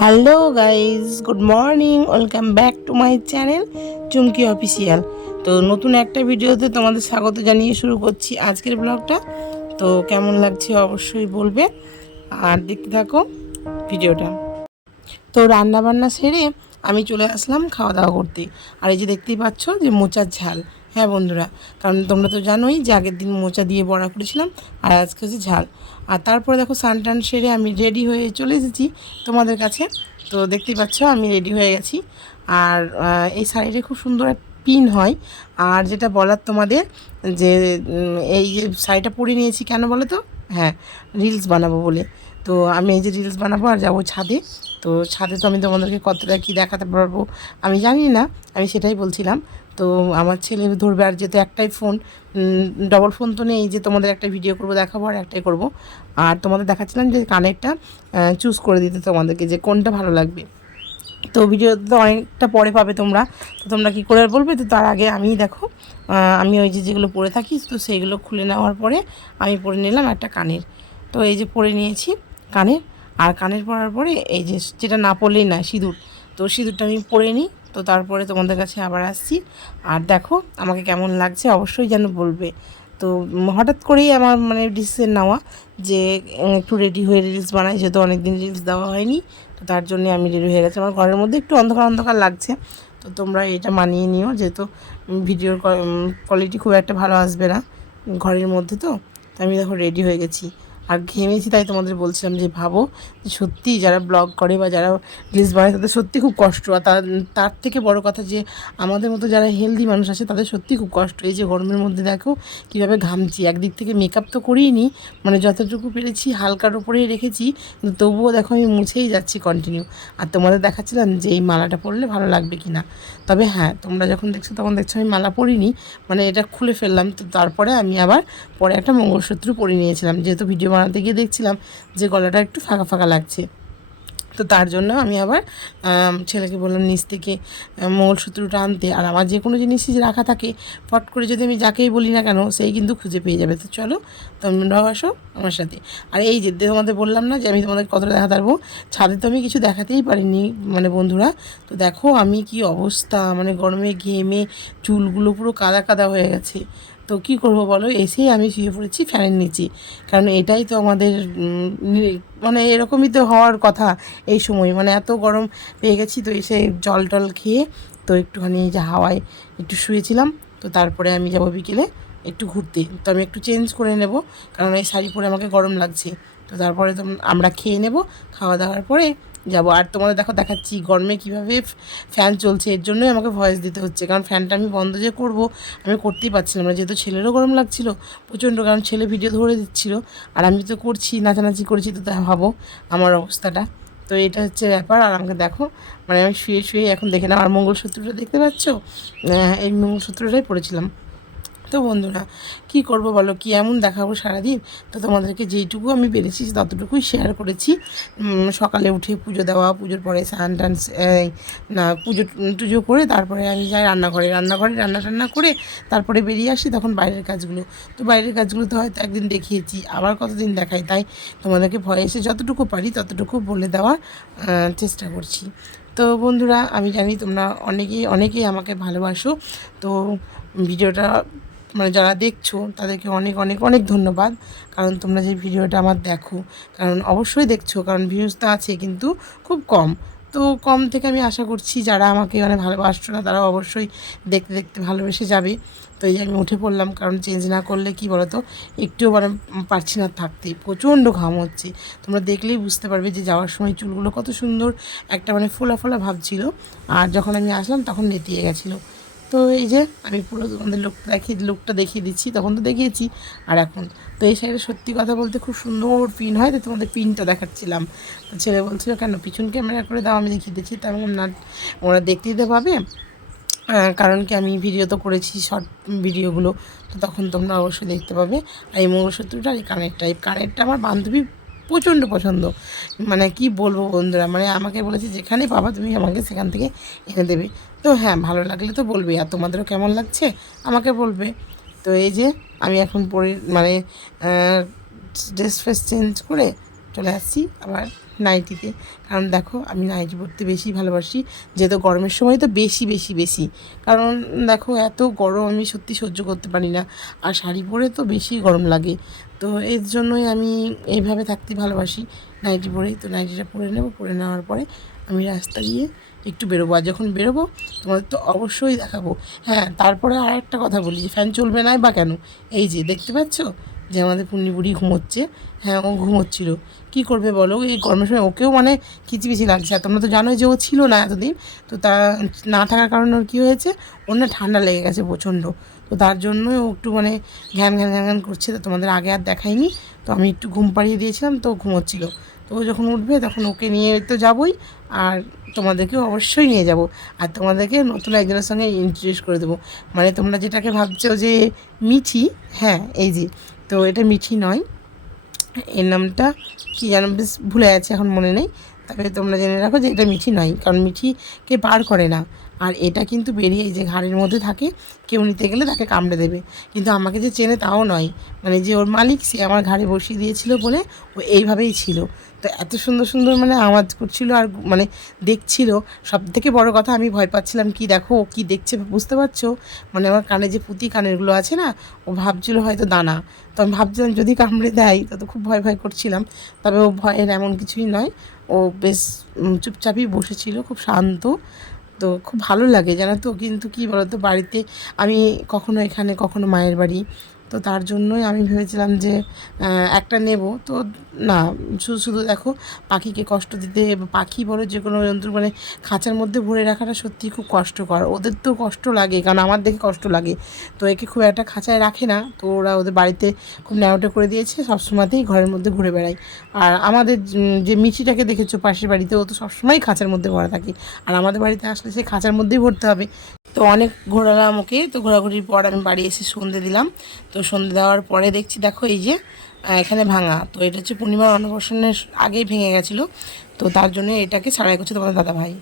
Hello guys good morning welcome back to my channel Chumki official তো নতুন একটা ভিডিওতে তোমাদের স্বাগত জানিয়ে শুরু করছি আজকের ব্লগটা তো কেমন লাগছে অবশ্যই বলবে। আর দেখতে থাকো ভিডিওটা। তো রান্না বান্না সেরে আমি চলে আসলাম খাওয়া দাওয়া করতে। আর এই যে দেখতেই পাচ্ছ যে মোচার ঝাল। হ্যাঁ বন্ধুরা, কারণ তোমরা তো জানোই যে আগের দিন মোচা দিয়ে বড়া করেছিলাম, আর আজকে হচ্ছে ঝাল। আর তারপরে দেখো সান টান সেরে আমি রেডি হয়ে চলে এসেছি তোমাদের কাছে। তো দেখতেই পাচ্ছ আমি রেডি হয়ে গেছি। আর এই শাড়িটা খুব সুন্দর পিন হয়। আর যেটা বলার তোমাদের যে এই যে শাড়িটা পরে নিয়েছি কেন বলো তো? হ্যাঁ রিলস বানাবো বলে। তো আমি এই যে রিলস বানাবো আর যাব ছাদে। তো ছাদে তো আমি তোমাদেরকে কতটা কী দেখাতে পারব আমি জানি না, আমি সেটাই বলছিলাম। তো আমার ছেলে ধরবে আর যেহেতু একটাই ফোন ডবল ফোন তো নেই যে তোমাদের একটা ভিডিও করব, দেখাবো আর একটাই করব। আর তোমাদের দেখাচ্ছিলাম যে কানেরটা চুজ করে দিতে তোমাদেরকে যে কোনটা ভালো লাগবে। তো ভিডিও তো অনেকটা পরে পাবে তোমরা। তো তোমরা কী করে বলবে? তো তার আগে আমি দেখো আমি ওই যে যেগুলো পরে থাকি, তো সেইগুলো খুলে নেওয়ার পরে আমি পরে নিলাম একটা কানের। তো এই যে পরে নিয়েছি কানের, আর কানের পরার পরে এই যে যেটা না পরলেই না, সিঁদুর। তো সিঁদুরটা আমি পরে নিই। তো তারপরে তোমাদের কাছে আবার আসছি। আর দেখো, আমাকে কেমন লাগছে অবশ্যই যেন বলবে। তো হঠাৎ করেই আমার মানে ডিসিশন নেওয়া যে একটু রেডি হয়ে রিলস বানাই, যেহেতু অনেকদিন রিলস দেওয়া হয়নি। তো তার জন্য আমি রেডি হয়ে গেছি। আমার ঘরের মধ্যে একটু অন্ধকার অন্ধকার লাগছে। তো তোমরা এটা মানিয়ে নিও, যেহেতু ভিডিওর কোয়ালিটি খুব একটা ভালো আসবে না ঘরের মধ্যে তো। তো আমি দেখো রেডি হয়ে গেছি। আর ঘেমেছি তাই তোমাদের বলছিলাম যে ভাবো, সত্যি যারা ব্লগ করে বা যারা রিলস বানায় তাদের সত্যি খুব কষ্ট। আর তার তার থেকে বড় কথা যে আমাদের মতো যারা হেলদি মানুষ আছে তাদের সত্যি খুব কষ্ট। এই যে গরমের মধ্যে দেখো কীভাবে ঘামছি। একদিক থেকে মেকআপ তো করিনি মানে যতটুকু পেরেছি হালকার উপরেই রেখেছি, কিন্তু তবুও দেখো আমি মুছেই যাচ্ছি কন্টিনিউ আর তোমাদের দেখাচ্ছিলাম যে এই মালাটা পরলে ভালো লাগবে কি না তবে হ্যাঁ তোমরা যখন দেখছ তখন দেখছ আমি মালা পরিনি মানে এটা খুলে ফেললাম। তো তারপরে আমি আবার পরে একটা মঙ্গলসূত্র পরে নিয়েছিলাম। যেহেতু ভিডিও বানাতে গিয়ে দেখছিলাম যে গলাটা একটু ফাঁকা ফাঁকা লাগছে। তো তার জন্য আমি আবার ছেলেকে বললাম, নিচ থেকে মঙ্গলসূত্রটা আনতে। আর আমার যে কোনো জিনিসই রাখা থাকে, ফট করে যদি আমি যাকেই বলি না কেন, সেই কিন্তু খুঁজে পেয়ে যাবে। তো চলো, তোমরাও আসো আমার সাথে। আর এই যে তোমাদের বললাম না যে আমি তোমাদের কতটা দেখা পারব ছাদে তো আমি কিছু দেখাতেই পারিনি মানে বন্ধুরা। তো দেখো আমি কি অবস্থা মানে গরমে, ঘেমে, চুলগুলো পুরো কাদা কাদা হয়ে গেছে। তো কি করব বলো? এসেই আমি শুয়ে পড়েছি, ফ্যানের নিচে। কারণ এটাই তো আমাদের মানে এরকমই তো হওয়ার কথা এই সময়। মানে এত গরম পেয়ে গেছি তো এসে জল টল খেয়ে তো একটুখানি এই যে হাওয়ায় একটু শুয়েছিলাম। তো তারপরে আমি যাব বিকেলে একটু ঘুরতে। তো আমি একটু চেঞ্জ করে নেব, কারণ এই শাড়ি পরে আমাকে গরম লাগছে। তো তারপরে তো আমরা খেয়ে নেব, খাওয়া দাওয়ার পরে যাব। আর তোমাদের দেখো দেখাচ্ছি গরমে কীভাবে ফ্যান চলছে, এর জন্যই আমাকে ভয়েস দিতে হচ্ছে। কারণ ফ্যানটা আমি বন্ধ যে করব, আমি করতেই পারছিলাম না। যেহেতু ছেলেরও গরম লাগছিল, প্রচণ্ড কারণ ছেলে ভিডিও ধরে দিচ্ছিল। আর আমি তো করছি, নাচানাচি করেছি, তো তা ভাবো আমার অবস্থাটা। তো এটা হচ্ছে ব্যাপার। আর আমাকে দেখো মানে আমি শুয়ে শুয়ে এখন দেখে নাও। আর মঙ্গলসূত্রটা দেখতে পাচ্ছ? এই মঙ্গলসূত্রটাই পড়েছিলাম। তো বন্ধুরা, কি করব বলো? কি এমন দেখাবো সারাদিন? তো তোমাদেরকে যেইটুকু আমি পেরেছি, ততটুকুই শেয়ার করেছি। সকালে উঠে পুজো দেওয়া, পুজোর পরে স্নান টান না, পুজো, টুজো করে তারপরে আমি যাই রান্নাঘরে। রান্নাঘরে রান্না টান্না করে তারপরে বেরিয়ে আসি তখন বাইরের কাজগুলো। তো বাইরের কাজগুলো তো হয়তো একদিন দেখিয়েছি, আবার কতদিন দেখাই তাই তোমাদেরকে ভয়েসে যতটুকু পারি ততটুকু বলে দেওয়ার চেষ্টা করছি। তো বন্ধুরা, আমি জানি তোমরা অনেকেই অনেকেই আমাকে ভালোবাসো। তো ভিডিওটা মানে যারা দেখছ, তাদেরকে অনেক অনেক অনেক ধন্যবাদ। কারণ তোমরা যে ভিডিওটা আমার দেখো, কারণ অবশ্যই দেখছ, কারণ ভিউজ তো আছে, কিন্তু খুব কম। তো কম থেকে আমি আশা করছি যারা আমাকে মানে ভালোবাসছো না তারা অবশ্যই দেখতে দেখতে ভালোবেসে যাবে। তো এই আমি উঠে পড়লাম, কারণ চেঞ্জ না করলে কি বলতো, একটুও মানে পারছি না থাকতে। প্রচণ্ড ঘাম হচ্ছে। তোমরা দেখলেই বুঝতে পারবে যে যাওয়ার সময় চুলগুলো কত সুন্দর একটা মানে ফোলা ফোলা ভাব ছিল। আর যখন আমি আসলাম, তখন নেতিয়ে গেছিল। তো এই যে আমি পুরো তোমাদের লোকটা দেখিয়ে লুকটা দেখিয়ে দিচ্ছি, তখন তো দেখিয়েছি। আর এখন তো এই সাইডে সত্যি কথা বলতে খুব সুন্দর পিন হয়, তো তোমাদের পিনটা দেখাচ্ছিলাম। তো ছেলে বলছিল, কেন, পিছন ক্যামেরা করে দাও, আমি দেখিয়ে দিচ্ছি। তেমন না, ওরা দেখতে দিতে পাবে কারণ কি, আমি ভিডিও তো করেছি শর্ট ভিডিওগুলো তো তখন তোমরা অবশ্যই দেখতে পাবে। আর এই মঙ্গলসূত্রটা আর এই কানেরটা এই কানেরটা আমার বান্ধবী প্রচণ্ড পছন্দ। মানে কি বলব বন্ধুরা মানে আমাকে বলেছে যেখানে পাবা তুমি আমাকে সেখান থেকে এনে দেবে। তো হ্যাঁ ভালো লাগলে তো বলবে, আর তোমাদেরও কেমন লাগছে আমাকে বলবে। তো এই যে, আমি এখন পরে মানে ড্রেস ফ্রেস চেঞ্জ করে চলে আসছি আবার নাইটিতে। কারণ দেখো, আমি নাইটি পরতে বেশি ভালোবাসি, যেহেতু গরমের সময় তো বেশি বেশি বেশি। কারণ দেখো, এত গরম, আমি সত্যি সহ্য করতে পারি না। আর শাড়ি পরে তো বেশি গরম লাগে। তো এর জন্যই আমি এইভাবে থাকতে ভালোবাসি নাইটি পরেই তো নাইটিটা পরে নেব, পরে নেওয়ার পরে আমি রাস্তা দিয়ে একটু বেরোবো। আর যখন বেরোবো, তোমাদের তো অবশ্যই দেখাবো। হ্যাঁ তারপরে আর একটা কথা বলি, যে ফ্যান চলবে না বা কেন? এই যে, দেখতে পাচ্ছ? যে আমাদের বুড়ি ঘুমোচ্ছে। হ্যাঁ ও ঘুমোচ্ছিল। কি করবে বলো? এই গরমের সময় ওকেও মানে কিচিমিচি লাগছে। আর তোমরা তো জানোই যে ও ছিল না এতদিন। তো তা না থাকার কারণে ওর কী হয়েছে? ওর না ঠান্ডা লেগে গেছে প্রচণ্ড। তো তার জন্যই ও একটু মানে ঘ্যান ঘ্যান ঘ্যান ঘ্যান করছে। তো তোমাদের আগে আর দেখাইনি। তো আমি একটু ঘুম পাড়িয়ে দিয়েছিলাম, তো ঘুমোচ্ছিল। তো ও যখন উঠবে, তখন ওকে নিয়ে তো যাবই। আর তোমাদেরকেও অবশ্যই নিয়ে যাব। আর তোমাদেরকে নতুন একজনের সঙ্গে ইন্ট্রোডিউস করে দেবো। মানে তোমরা যেটাকে ভাবছ যে মিঠি হ্যাঁ এই যে। তো এটা মিঠি নয়। এর নামটা কী যেন বেশ ভুলে আছে এখন মনে নেই। তবে তোমরা জেনে রাখো যে এটা মিঠি নয়, কারণ মিঠিকে পার করে না। আর এটা কিন্তু বেরিয়ে যে ঘাড়ের মধ্যে থাকে, কেউ নিতে গেলে তাকে কামড়ে দেবে। কিন্তু আমাকে যে চেনে তাও নয়। মানে যে ওর মালিক, সে আমার ঘাড়ে বসিয়ে দিয়েছিল বলে ও এইভাবেই ছিল। তো এত সুন্দর সুন্দর মানে আওয়াজ করছিল আর মানে দেখছিল। সব থেকে বড় কথা, আমি ভয় পাচ্ছিলাম, কি দেখো, ও কী দেখছে বুঝতে পারছ? মানে আমার কানে যে পুঁতি কানেরগুলো আছে না, ও ভাবছিল হয়তো দানা। তো আমি ভাবছিলাম, যদি কামড়ে দেয়, তো তো খুব ভয় ভয় করছিলাম। তবে ও ভয়ের এমন কিছুই নয়। ও বেশ চুপচাপই বসেছিল, খুব শান্ত। তো খুব ভালো লাগে জানো তো। কিন্তু কী বলতো, বাড়িতে আমি কখনো এখানে, কখনো মায়ের বাড়ি তো তার জন্যই আমি ভেবেছিলাম যে একটা নেব। তো না, শুধু শুধু দেখো, পাখিকে কষ্ট দিতে, পাখি বড় যে কোনো জন্তু মানে খাঁচার মধ্যে ভরে রাখাটা সত্যিই খুব কষ্টকর। ওদের তো কষ্ট লাগে, কারণ আমার দেখে কষ্ট লাগে। তো একে খুব একটা খাঁচায় রাখে না, তো ওরা ওদের বাড়িতে খুব ন্যাওটা করে দিয়েছে, সবসময়তেই ঘরের মধ্যে ঘুরে বেড়ায়। আর আমাদের যে মিঠিটাকে দেখেছ, পাশের বাড়িতে, ও তো সবসময় খাঁচার মধ্যে ভরা থাকে। আর আমাদের বাড়িতে আসলে সে খাঁচার মধ্যেই ভরতে হবে। তো অনেক ঘোরালাম ওকে, তো ঘোরাঘুরির পর আমি বাড়ি এসে সন্ধে দিলাম। তো সন্ধে দেওয়ার পরে দেখছি, দেখো এই যে এখানে ভাঙা। তো এটা হচ্ছে পূর্ণিমার অন্নপ্রাশনের আগেই ভেঙে গেছিল। তো তার জন্য এটাকে ছাড়াই করছে তোমাদের দাদা ভাই